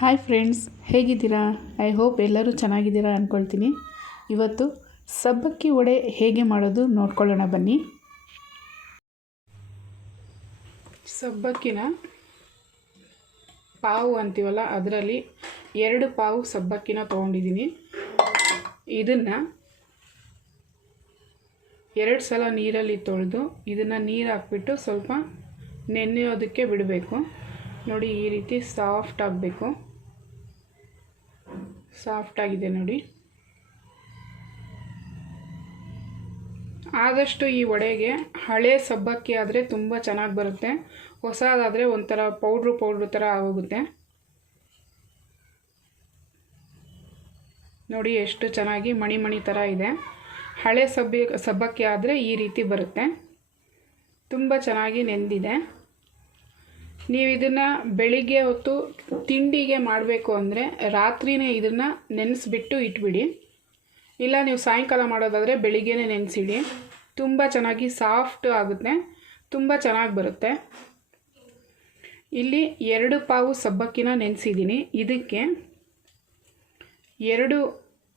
Hi friends, ಹೇಗಿದ್ದೀರಾ? I hope ಎಲ್ಲರೂ ಚೆನ್ನಾಗಿದ್ದೀರಾ ಅಂದ್ಕೊಳ್ತೀನಿ. ಇವತ್ತು ಸಬ್ಬಕ್ಕಿ ವಡೆ ಹೇಗೆ ಮಾಡೋದು ನೋಡ್ಕೊಳ್ಳೋಣ ಬನ್ನಿ. ಸಬ್ಬಕ್ಕಿನ ಪಾವು ಅಂತೀವಲ್ಲ, ಅದರಲ್ಲಿ 2 ಪಾವು ಸಬ್ಬಕ್ಕಿನ ತೊಗೊಂಡಿದ್ದೀನಿ. ಇದನ್ನು 2 ಸಲ ನೀರಲ್ಲಿ ತೊಳೆದು ಇದನ್ನು ನೀರು ಹಾಕ್ಬಿಟ್ಟು ಸ್ವಲ್ಪ ನೆನೆಯೋದಕ್ಕೆ ಬಿಡಬೇಕು. ನೋಡಿ, ಈ ರೀತಿ ಸಾಫ್ಟ್ ಆಗಬೇಕು. ಸಾಫ್ಟ್ ಆಗಿದೆ ನೋಡಿ. ಆದಷ್ಟು ಈ ವಡೆಗೆ ಹಳೆ ಸಬ್ಬಕ್ಕಿ ಆದರೆ ತುಂಬ ಚೆನ್ನಾಗಿ ಬರುತ್ತೆ. ಹೊಸದಾದರೆ ಒಂಥರ ಪೌಡ್ರು ಥರ ಆಗೋಗುತ್ತೆ. ನೋಡಿ ಎಷ್ಟು ಚೆನ್ನಾಗಿ ಮಣಿ ಥರ ಇದೆ. ಹಳೆ ಸಬ್ಬಕ್ಕಿ ಆದರೆ ಈ ರೀತಿ ಬರುತ್ತೆ. ತುಂಬ ಚೆನ್ನಾಗಿ ನೆಂದಿದೆ. ನೀವು ಇದನ್ನು ಬೆಳಿಗ್ಗೆ ಹೊತ್ತು ತಿಂಡಿಗೆ ಮಾಡಬೇಕು ಅಂದರೆ ರಾತ್ರಿನೇ ಇದನ್ನು ನೆನೆಸ್ಬಿಟ್ಟು ಇಟ್ಬಿಡಿ. ಇಲ್ಲ ನೀವು ಸಾಯಂಕಾಲ ಮಾಡೋದಾದರೆ ಬೆಳಿಗ್ಗೆನೇ ನೆನೆಸಿಡಿ. ತುಂಬ ಚೆನ್ನಾಗಿ ಸಾಫ್ಟ್ ಆಗುತ್ತೆ, ತುಂಬ ಚೆನ್ನಾಗಿ ಬರುತ್ತೆ. ಇಲ್ಲಿ 2 ಪಾವು ಸಬ್ಬಕ್ಕಿನ ನೆನೆಸಿದ್ದೀನಿ. ಇದಕ್ಕೆ 2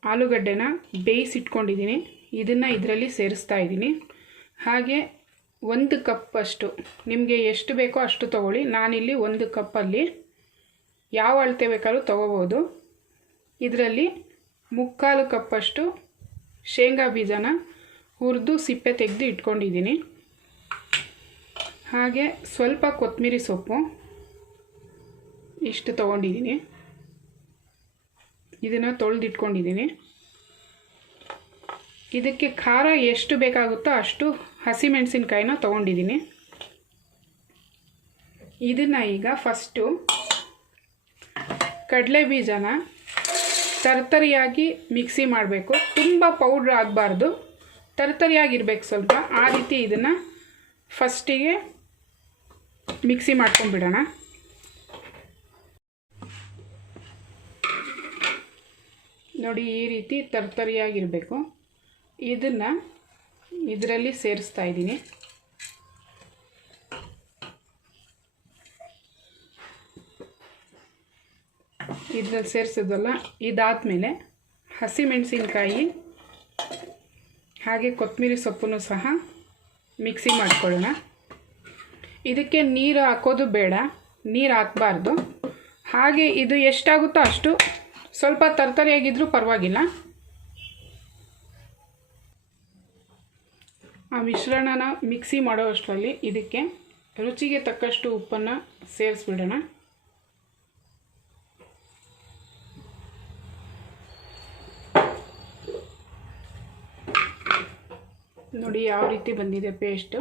ಆಲೂಗಡ್ಡೆನ ಬೇಯಿಸಿಟ್ಕೊಂಡಿದ್ದೀನಿ. ಇದನ್ನು ಇದರಲ್ಲಿ ಸೇರಿಸ್ತಾ ಇದ್ದೀನಿ. ಹಾಗೆ 1 ಕಪ್ಪಷ್ಟು, ನಿಮಗೆ ಎಷ್ಟು ಬೇಕೋ ಅಷ್ಟು ತೊಗೊಳ್ಳಿ. ನಾನಿಲ್ಲಿ 1 ಕಪ್ಪಲ್ಲಿ ಯಾವ ಅಳತೆ ಬೇಕಾದ್ರೂ ತೊಗೋಬೋದು. ಇದರಲ್ಲಿ 3/4 ಕಪ್ಪಷ್ಟು ಶೇಂಗಾ ಬೀಜನ ಹುರಿದು ಸಿಪ್ಪೆ ತೆಗೆದು ಇಟ್ಕೊಂಡಿದ್ದೀನಿ. ಹಾಗೆ ಸ್ವಲ್ಪ ಕೊತ್ತಂಬರಿ ಸೊಪ್ಪು ಇಷ್ಟು ತೊಗೊಂಡಿದ್ದೀನಿ. ಇದನ್ನು ತೊಳೆದಿಟ್ಕೊಂಡಿದ್ದೀನಿ. ಇದಕ್ಕೆ ಖಾರ ಎಷ್ಟು ಬೇಕಾಗುತ್ತೋ ಅಷ್ಟು ಹಸಿಮೆಣಸಿನ್ಕಾಯಿನ ತೊಗೊಂಡಿದ್ದೀನಿ. ಇದನ್ನು ಈಗ ಫಸ್ಟು ಕಡಲೆ ಬೀಜನ ತರ್ತರಿಯಾಗಿ ಮಿಕ್ಸಿ ಮಾಡಬೇಕು. ತುಂಬ ಪೌಡ್ರ್ ಆಗಬಾರ್ದು, ತರ್ತರಿಯಾಗಿರ್ಬೇಕು ಸ್ವಲ್ಪ. ಆ ರೀತಿ ಇದನ್ನು ಫಸ್ಟಿಗೆ ಮಿಕ್ಸಿ ಮಾಡ್ಕೊಂಡ್ಬಿಡೋಣ. ನೋಡಿ, ಈ ರೀತಿ ತರ್ತರಿಯಾಗಿರಬೇಕು. ಇದನ್ನು ಇದರಲ್ಲಿ ಸೇರಿಸ್ತಾ ಇದ್ದೀನಿ. ಇದರಲ್ಲಿ ಸೇರಿಸಿದ್ವಲ್ಲ, ಇದಾದಮೇಲೆ ಹಸಿಮೆಣಸಿನ್ಕಾಯಿ ಹಾಗೆ ಕೊತ್ತಂಬರಿ ಸೊಪ್ಪನ್ನು ಸಹ ಮಿಕ್ಸಿ ಮಾಡ್ಕೊಳ್ಳೋಣ. ಇದಕ್ಕೆ ನೀರು ಹಾಕೋದು ಬೇಡ, ನೀರು ಹಾಕಬಾರ್ದು. ಹಾಗೆ ಇದು ಎಷ್ಟಾಗುತ್ತೋ ಅಷ್ಟು, ಸ್ವಲ್ಪ ತರ್ತರಿಯಾಗಿದ್ದರೂ ಪರವಾಗಿಲ್ಲ. ಆ ಮಿಶ್ರಣನ ಮಿಕ್ಸಿ ಮಾಡೋ ಅಷ್ಟರಲ್ಲಿ ಇದಕ್ಕೆ ರುಚಿಗೆ ತಕ್ಕಷ್ಟು ಉಪ್ಪನ್ನು ಸೇರಿಸ್ಬಿಡೋಣ. ನೋಡಿ ಯಾವ ರೀತಿ ಬಂದಿದೆ ಪೇಸ್ಟು.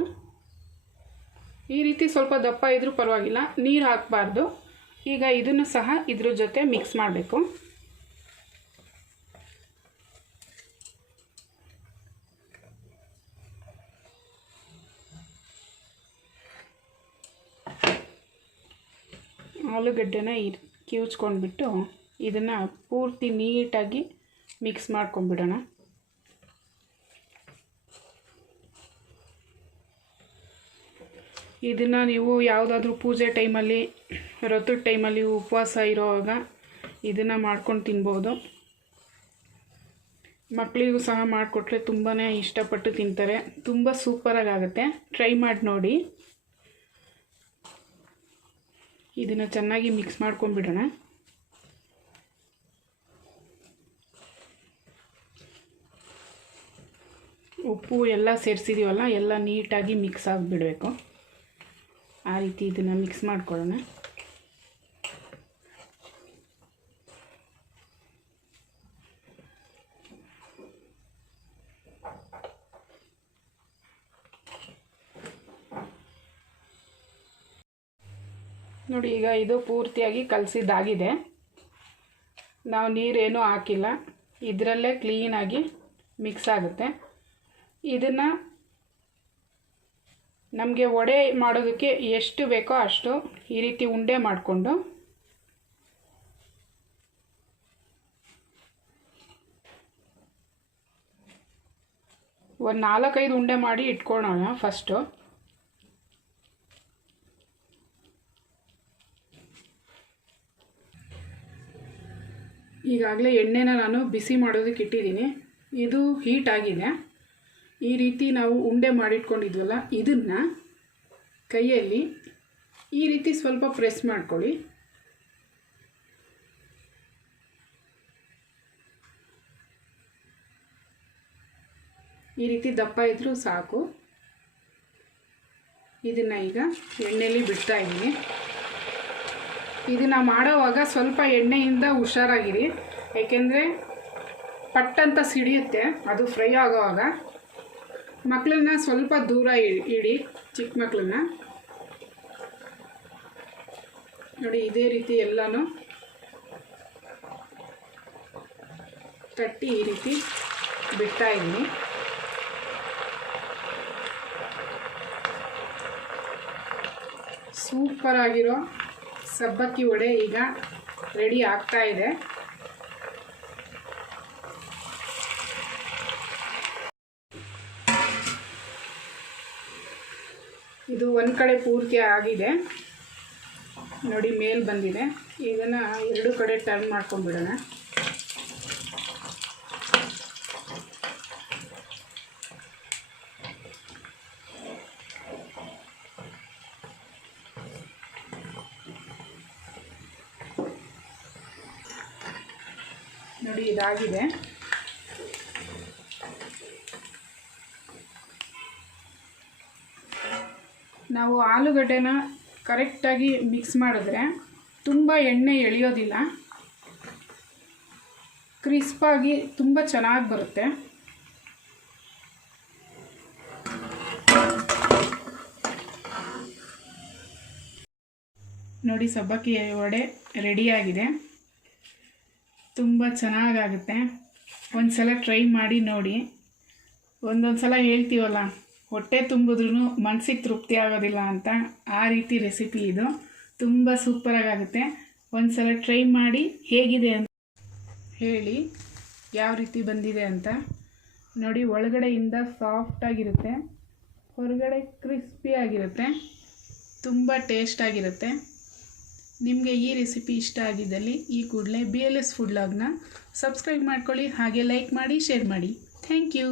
ಈ ರೀತಿ ಸ್ವಲ್ಪ ದಪ್ಪ ಇದ್ದರೂ ಪರವಾಗಿಲ್ಲ, ನೀರು ಹಾಕಬಾರ್ದು. ಈಗ ಇದನ್ನು ಸಹ ಇದ್ರ ಜೊತೆ ಮಿಕ್ಸ್ ಮಾಡಬೇಕು. ಆಲೂಗಡ್ಡೆನ ಕಿವುಚ್ಕೊಂಡ್ಬಿಟ್ಟು ಇದನ್ನು ಪೂರ್ತಿ ನೀಟಾಗಿ ಮಿಕ್ಸ್ ಮಾಡ್ಕೊಂಡ್ಬಿಡೋಣ. ಇದನ್ನು ನೀವು ಯಾವುದಾದ್ರೂ ಪೂಜೆ ಟೈಮಲ್ಲಿ, ವ್ರತದ ಟೈಮಲ್ಲಿ, ಉಪವಾಸ ಇರೋವಾಗ ಇದನ್ನು ಮಾಡ್ಕೊಂಡು ತಿನ್ಬೋದು. ಮಕ್ಕಳಿಗೂ ಸಹ ಮಾಡಿಕೊಟ್ರೆ ತುಂಬಾ ಇಷ್ಟಪಟ್ಟು ತಿಂತಾರೆ. ತುಂಬ ಸೂಪರಾಗಿ ಆಗುತ್ತೆ. ಟ್ರೈ ಮಾಡಿ ನೋಡಿ. ಇದನ್ನು ಚೆನ್ನಾಗಿ ಮಿಕ್ಸ್ ಮಾಡ್ಕೊಂಡ್ಬಿಡೋಣ. ಉಪ್ಪು ಎಲ್ಲ ಸೇರಿಸಿದ್ದೀವಲ್ಲ, ಎಲ್ಲ ನೀಟಾಗಿ ಮಿಕ್ಸ್ ಆಗಿಬಿಡಬೇಕು. ಆ ರೀತಿ ಇದನ್ನು ಮಿಕ್ಸ್ ಮಾಡ್ಕೊಳ್ಳೋಣ. ನೋಡಿ, ಈಗ ಇದು ಪೂರ್ತಿಯಾಗಿ ಕಲಸಿದ್ದಾಗಿದೆ. ನಾವು ನೀರೇನೂ ಹಾಕಿಲ್ಲ, ಇದರಲ್ಲೇ ಕ್ಲೀನಾಗಿ ಮಿಕ್ಸ್ ಆಗುತ್ತೆ. ಇದನ್ನು ನಮಗೆ ವಡೆ ಮಾಡೋದಕ್ಕೆ ಎಷ್ಟು ಬೇಕೋ ಅಷ್ಟು ಈ ರೀತಿ ಉಂಡೆ ಮಾಡಿಕೊಂಡು ಒಂದು 4-5 ಉಂಡೆ ಮಾಡಿ ಇಟ್ಕೊಳ್ಳೋಣ ಫಸ್ಟು. ಈಗಾಗಲೇ ಎಣ್ಣೆನ ನಾನು ಬಿಸಿ ಮಾಡೋದಕ್ಕೆ ಇಟ್ಟಿದ್ದೀನಿ. ಇದು ಹೀಟ್ ಆಗಿದೆ. ಈ ರೀತಿ ನಾವು ಉಂಡೆ ಮಾಡಿಟ್ಕೊಂಡಿದ್ವಲ್ಲ, ಇದನ್ನು ಕೈಯಲ್ಲಿ ಈ ರೀತಿ ಸ್ವಲ್ಪ ಪ್ರೆಸ್ ಮಾಡ್ಕೊಳ್ಳಿ. ಈ ರೀತಿ ದಪ್ಪ ಇದ್ದರೂ ಸಾಕು. ಇದನ್ನು ಈಗ ಎಣ್ಣೆಯಲ್ಲಿ ಬಿಡ್ತಾ ಇದ್ದೀನಿ. ಇದನ್ನು ಮಾಡೋವಾಗ ಸ್ವಲ್ಪ ಎಣ್ಣೆಯಿಂದ ಹುಷಾರಾಗಿರಿ, ಏಕೆಂದರೆ ಪಟ್ಟಂತ ಸಿಡಿಯುತ್ತೆ ಅದು ಫ್ರೈ ಆಗೋವಾಗ. ಮಕ್ಕಳನ್ನ ಸ್ವಲ್ಪ ದೂರ ಇಡಿ, ಚಿಕ್ಕ ಮಕ್ಕಳನ್ನ. ನೋಡಿ, ಇದೇ ರೀತಿ ಎಲ್ಲನೂ ತಟ್ಟಿ ಈ ರೀತಿ ಬಿಡ್ತಾ ಇದ್ದೀನಿ. ಸೂಪರ್ ಆಗಿರೋ ಸಬ್ಬಕ್ಕಿ ವಡೆ ಈಗ ರೆಡಿ ಆಗ್ತಾ ಇದೆ. ಇದು ಒಂದು ಕಡೆ ಪೂರ್ತಿ ಆಗಿದೆ ನೋಡಿ, ಮೇಲ್ ಬಂದಿದೆ. ಇದನ್ನು ಎರಡು ಕಡೆ ಟರ್ನ್ ಮಾಡ್ಕೊಂಡ್ಬಿಡೋಣ. ನೋಡಿ, ಇದಾಗಿದೆ. ನಾವು ಆಲೂಗಡ್ಡೆನ ಕರೆಕ್ಟಾಗಿ ಮಿಕ್ಸ್ ಮಾಡಿದ್ರೆ ತುಂಬ ಎಣ್ಣೆ ಎಳೆಯೋದಿಲ್ಲ, ಕ್ರಿಸ್ಪಾಗಿ ತುಂಬ ಚೆನ್ನಾಗಿ ಬರುತ್ತೆ. ನೋಡಿ, ಸಬ್ಬಕ್ಕಿ ವಡೆ ರೆಡಿಯಾಗಿದೆ. ತುಂಬ ಚೆನ್ನಾಗಾಗುತ್ತೆ. ಒಂದು ಸಲ ಟ್ರೈ ಮಾಡಿ ನೋಡಿ. ಒಂದೊಂದು ಸಲ ಹೇಳ್ತೀವಲ್ಲ, ಹೊಟ್ಟೆ ತುಂಬಿದ್ರೂ ಮನಸ್ಸಿಗೆ ತೃಪ್ತಿ ಆಗೋದಿಲ್ಲ ಅಂತ, ಆ ರೀತಿ ರೆಸಿಪಿ ಇದು. ತುಂಬ ಸೂಪರಾಗುತ್ತೆ. ಒಂದು ಸಲ ಟ್ರೈ ಮಾಡಿ ಹೇಗಿದೆ ಅಂತ ಹೇಳಿ, ಯಾವ ರೀತಿ ಬಂದಿದೆ ಅಂತ. ನೋಡಿ, ಒಳಗಡೆಯಿಂದ ಸಾಫ್ಟಾಗಿರುತ್ತೆ, ಹೊರಗಡೆ ಕ್ರಿಸ್ಪಿಯಾಗಿರುತ್ತೆ, ತುಂಬ ಟೇಸ್ಟಾಗಿರುತ್ತೆ. ನಿಮಗೆ ಈ ರೆಸಿಪಿ ಇಷ್ಟ ಆಗಿದ್ದಲ್ಲಿ ಈ ಕೂಡಲೇ BLS ಫುಡ್ ಲಾಗ್ನ ಸಬ್ಸ್ಕ್ರೈಬ್ ಮಾಡ್ಕೊಳ್ಳಿ, ಹಾಗೆ ಲೈಕ್ ಮಾಡಿ, ಶೇರ್ ಮಾಡಿ. Thank you.